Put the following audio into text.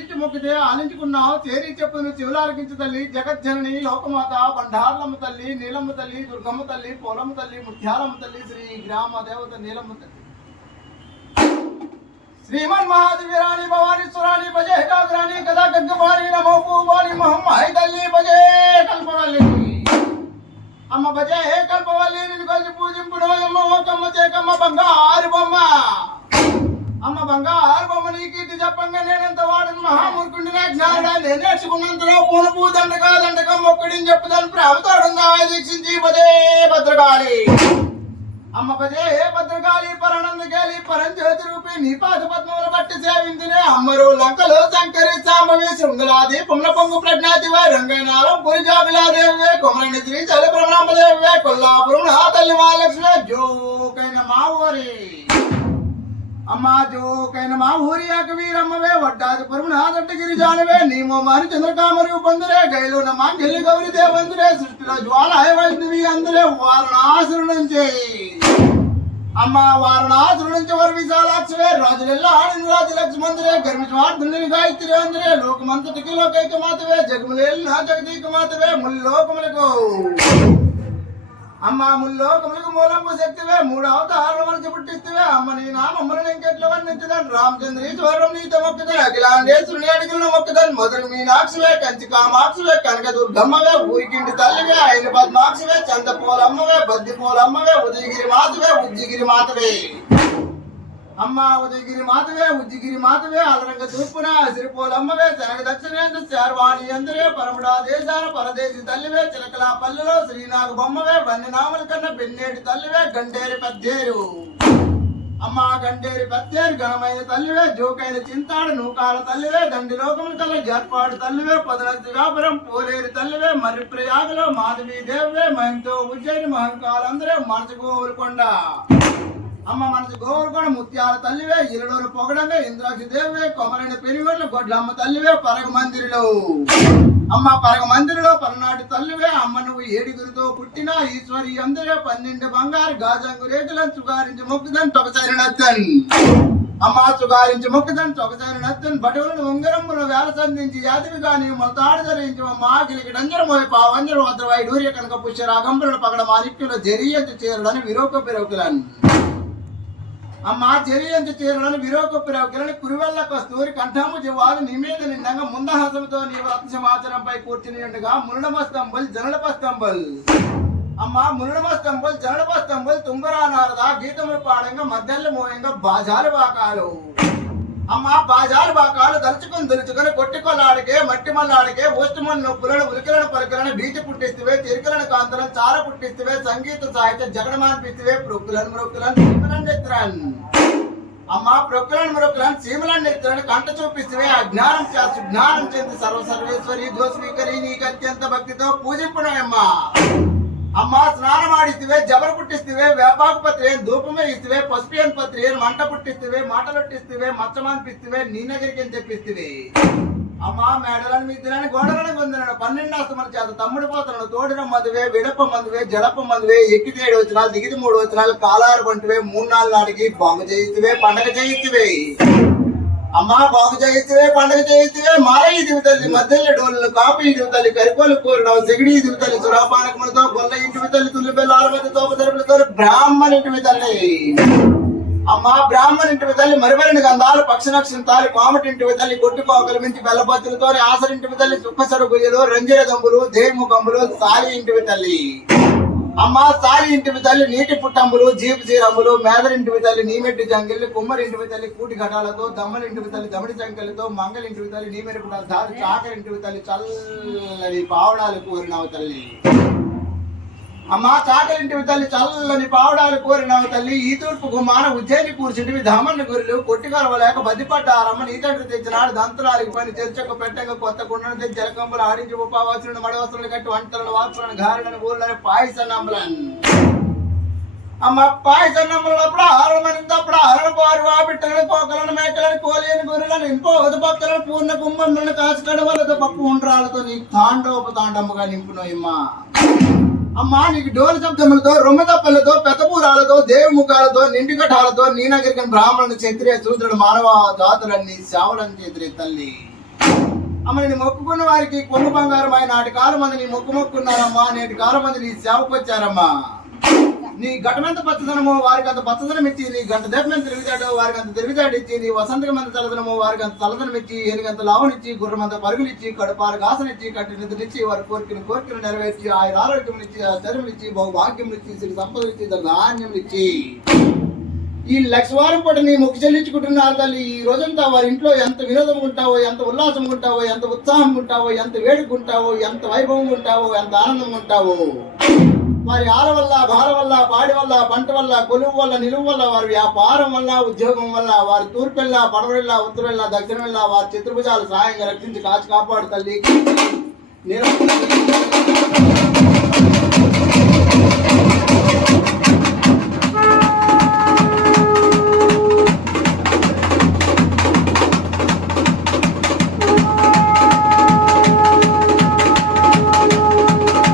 చెల్లించి మొక్కితే ఆలించుకున్నావు చేరి చెప్పును చివులాలకించు తల్లి జగజ్జనని లోకమాత బండార్లమ్మ తల్లి నీలమ్మ తల్లి దుర్గమ్మ తల్లి పోలమ్మ తల్లి ముత్యాలమ్మ తల్లి శ్రీ గ్రామ దేవత నీలమ్మ తల్లి శ్రీమన్ మహాదేవిరాణి భవానీశ్వరాణి భజే కాగ్రాణి కదా గగ్గవాణి నమో పూవాణి మహమ్మాయి తల్లి భజే కల్పవల్లి అమ్మ భజే కల్పవల్లి నిన్ను కలిసి పూజింపుడు అమ్మ ఓకమ్మ చేకమ్మ బంగారు బొమ్మ అమ్మ బంగారు బొమ్మ నీ కీర్తి చెప్పంగా నేనంత వాడను మహామూర్ఖుండి నా జ్ఞానుడా నేను నేర్చుకున్నంతలో పూనపూ దండగా మొక్కడిని చెప్పుదాన్ని ప్రేమతోడంగా దీక్షించి భజే భద్రకాళి అమ్మ భజే భద్రకాళి పరనందగాలి పరంజ్యోతి రూపి నీ పాద పద్మములు బట్టి సేవిందినే అమ్మరు లంకలో శంకరి సాంబవి శృంగలాది పుమ్న పొంగు ప్రజ్ఞాతివే రంగనారం పురి జాబిలాదేవే కొమరణి శ్రీ చల బ్రహ్మదేవే కొల్లాపురం నా తల్లి మహాలక్ష్మి జోకైన మా ఊరి అమ్మ జోకైన మా ఊరి యాక వీరమ్మవే వడ్డాది పరమనాథగిరి జానవే నీమో మారి చంద్రకామరి పొందురే గైలోన మాంగల్య గౌరి దేవందురే సృష్టిలో జ్వాల వైష్ణవి అందరే వారణాసురు నుంచి అమ్మ వారణాసురు నుంచి వర విశాలాక్షవే రాజులెల్లా ఆడిన రాజలక్ష్మి మందిరే గర్మిష్మార్థుని గాయత్రి అందరే లోకమంతటికి లోకైక మాతవే జగములేలు నా జగదీక మాతవే ముల్లోకములకు అమ్మ ముల్లోకములకు మూలంపు శక్తివే మూడు అవతారాలు మనసు పుట్టిస్తువే అమ్మ నీ నామమ్మలను ఇంకెట్ల వర్ణించదని రామచంద్రీశ్వరం నీతో మొక్కుతాను అఖిలాండేశ్వరుని అడుగులను మొక్కుతాను మొదలు మీనాక్షివే కంచి కామాక్షివే కనక దుర్గమ్మవే ఊరికింటి తల్లివే ఆయన పద్మాక్షివే చందపోలమ్మవే బద్దిపోలమ్మవే ఉదయగిరి మాతవే ఉజ్జిగిరి మాతవే అమ్మ ఉదయగిరి మాతవే ఉజ్జిగిరి మాతవే అలరంగ తూర్పున సిరిపోలమ్మవే శనగ దక్షిణేంద్ర శార్వాణి అందరే పరముడా దేశాన పరదేశి తల్లివే చిలకల పల్లెలో శ్రీనాగు బొమ్మవే వన్యనామల కన్నా బెన్నేటి తల్లివే గండేరి పెద్దేరు అమ్మ గండేరి పెద్దేరు ఘనమైన తల్లివే జోకైన చింతాడు నూకాల తల్లివే దండి లోకముల కల్లా జర్పాడు తల్లివే పదనస్తి వ్యాపురం పోలేరు తల్లివే మరి ప్రయాగలో మాధవి దేవే మహింతో ఉజ్జయిని మహంకాలందరే మనసు గోరుకొండ అమ్మ మనసు గోరుకొండ ముత్యాల తల్లివే ఇరడూరు పొగడంగా ఇంద్రాక్షి దేవే కొమరని పెరిగొడ్ల గొడ్లమ్మ తల్లివే పరగ మందిరిలో అమ్మ పరగ మందిరిలో పరనాటి తల్లివే అమ్మ నువ్వు ఏడుగురితో పుట్టిన ఈశ్వరి అందరే 12 బంగారు గాజంగు రేకులను చుగారించి మొక్కుదని తొకసారి నచ్చన్ అమ్మ చుగారించి మొక్కుదని తొకసారి నచ్చన్ బటువులను ఉంగరమ్ములు వేల సంధించి యాదవి గాని మొలతాడు ధరించి మాగిలికి డంజరమోయి పావంజరు వద్రవాయి డూర్య కనుక పుష్య రాగంబులను పగడ మానిక్యులు జరియంత చేరుడని విరోక పిరవుకులను అమ్మ చెరియంచు చీరలను విరోకొప్పిరవకిరని కురివెల్లకు స్తూరి కంఠము జివ్వాలు నీ మీద నిండంగా ముందహాసంతో నీ వ్రత సమాచారంపై కూర్చునిండగా మురుడమస్తంబుల్ జనడపస్తంబుల్ అమ్మ మురుడమస్తంబుల్ జనడపస్తంబుల్ తుంగరా నారద గీతములు పాడంగా మధ్యలో మోయంగా బాజాలు బాకాలు అమ్మ బాజాలు బాకాలు దలుచుకొని కొట్టికొల్లాడికే మట్టి మల్లాడికే ఓస్తుమల్ నొప్పులను ఉలికలను పలుకలను బీచి పుట్టిస్తువే చిరికలను కాంతలను చార పుట్టిస్తువే సంగీత సాహిత్య జగడమాన్పిస్తువే ప్రొక్కులను అమ్మ ప్రొక్కులను మృక్కులను సీమలను నెత్తులను కంట చూపిస్తువే అజ్ఞానం చేస్తు జ్ఞానం చెంది సర్వసర్వేశ్వరి దోస్వీకరి నీకు అత్యంత భక్తితో పూజింపునమ్మా అమ్మ స్నానం ఆడిస్తువే జబర పుట్టిస్తువే వేపాకు పత్రి ధూపమే ఇస్తువే పసుపు పత్రి మంట పుట్టిస్తువే మాటలొట్టిస్తువే మచ్చమనిపిస్తువే నీ దగ్గరికి తెప్పిస్తువే అమ్మ మేడలను మిద్దులని గోడలను పొందిన 12 అస్తమల చేత తమ్ముడు పోతలను తోడిన మందువే విడప మందువే జడప మందువే ఎక్కితే 7 వచనాలు దిగితే 3 వచనాలు కాలారు పంటువే 3-4 నాటికి బాగు చేయిస్తువే పండగ చేయిస్తువే అమ్మ బాగు చేయిస్తువే పండగ చేయిస్తువే మారయ్య దివితల్లి మధ్యలో డోళ్ళు కాపీ దివితల్లి కరిపోలు కూరడం సెగిడి దివితల్లి సురాపానకములతో గొల్ల ఇంటి తల్లి తుల్లిపల్లి ఆరుమతి తోపదరుపులతో బ్రాహ్మణ ఇంటి తల్లి అమ్మ బ్రాహ్మణ ఇంటి తల్లి మరిమరిని గంధాలు పక్షనక్షంతాలు కోమటింటి తల్లి కొట్టి కోకల మించి బెల్లపత్రులతో ఆసరింటి తల్లి సుఖసరు గుయ్యలు రంజన దంబులు దేముఖంబులు సాలి ఇంటి తల్లి అమ్మ సాలి ఇంటి తల్లి నీటి పుట్టంబులు జీపు చీరమ్ములు మేదరింటి తల్లి నీమెట్టి జంగిళ్ళు కుమ్మరింటి తల్లి కూటి ఘటాలతో దమ్మలింటి తల్లి దమిడి సంఖ్యలతో మంగళింటి తల్లి నీమెరి పుట్టాలు దారి చాకరింటి తల్లి చల్లని పావడాలు కోరినావు తల్లి అమ్మ చాకరింటి తల్లి చల్లని పావడాలు కోరినావు తల్లి ఈ తూర్పు గుమాన ఉజ్జయిని కూర్చుంటివి ధామన్న గురులు కొట్టికలవలేక బద్దిపట్టారమ్మ నీ తండ్రి తెచ్చినాడు దంతులారికి పని చెరుచక్క పెట్టంగా కొత్త కుండను తెచ్చి జలకంబులు ఆడించి ఉపవాసులను మడవసులను కట్టి వంటలను వాసులను గారెలను ఊర్లని పాయసన్నంబులను అమ్మ పాయసన్నప్పుడు ఆరమనిందప్పుడు ఆరణపారు ఆ బిట్టలను కోకలను మేకలను కోలేని గొర్రెలను ఇంపో ఉదపక్కలను పూర్ణ కుమ్మలను కాసుకడవలతో పప్పు ఉండ్రాలతో నీకు తాండోపతాండముగా నింపునోయమ్మా అమ్మా నీకు డోలు శబ్దములతో రొమ్మెదప్పలతో పెద్దపూరాలతో దేవముఖాలతో నిండికఠాలతో నీ నగరికి బ్రాహ్మణుని క్షత్రియ శూద్రుడు మానవ జాతులన్నీ సేవలను చేతులే తల్లి అమ్మ నేను మొక్కుకున్న వారికి కొంగు బంగారం నాటి కాలం మంది నీ మొక్కున్నారమ్మా, నేటి కాలం మంది నీ సేవకు వచ్చారమ్మా. నీ ఘటమెంత పచ్చదనమో వారికి అంత పచ్చదనం ఇచ్చి, నీ గంట దేపమెంత తిరుగుతాడో వారికి అంత తిరుగుతాడు ఇచ్చి, నీ వసంతకమంత చల్లదనమో వారికి అంత చల్లదనం ఇచ్చి, ఎనిగంత లావునిచ్చి, గుర్రమంత పరుగులిచ్చి, కడుపారు కాసనిచ్చి, కట్టి నిధులిచ్చి, వారి కోరికలు నెరవేర్చి, ఆయన ఆరోగ్యం ఇచ్చి, చర్మలిచ్చి, బహుభాగ్యం ఇచ్చి, సిరి సంపద ఇచ్చి, ధాన్యం ఇచ్చి, ఈ లక్షవారం పాటు నీ మొక్కు చెల్లించుకుంటున్నారు తల్లి. ఈ రోజంతా వారి ఇంట్లో ఎంత వినోదం ఉంటావో, ఎంత ఉల్లాసం ఉంటావో, ఎంత ఉత్సాహం ఉంటావో, ఎంత వేడుక ఉంటావో, ఎంత వైభవం ఉంటావో, ఎంత ఆనందం ఉంటావో. వారి ఆల వల్ల, బాల వల్ల, పాడి వల్ల, పంట వల్ల, కొలువు వల్ల, నిలువు వల్ల, వారి వ్యాపారం వల్ల, ఉద్యోగం వల్ల, వారి తూర్పెళ్ళ, పడవెళ్ళ, ఉత్తరెళ్ళ, దక్షిణ వెళ్ళ, వారి చతుర్భుజాలు సహాయంగా రక్షించి కాచి కాపాడు తల్లి.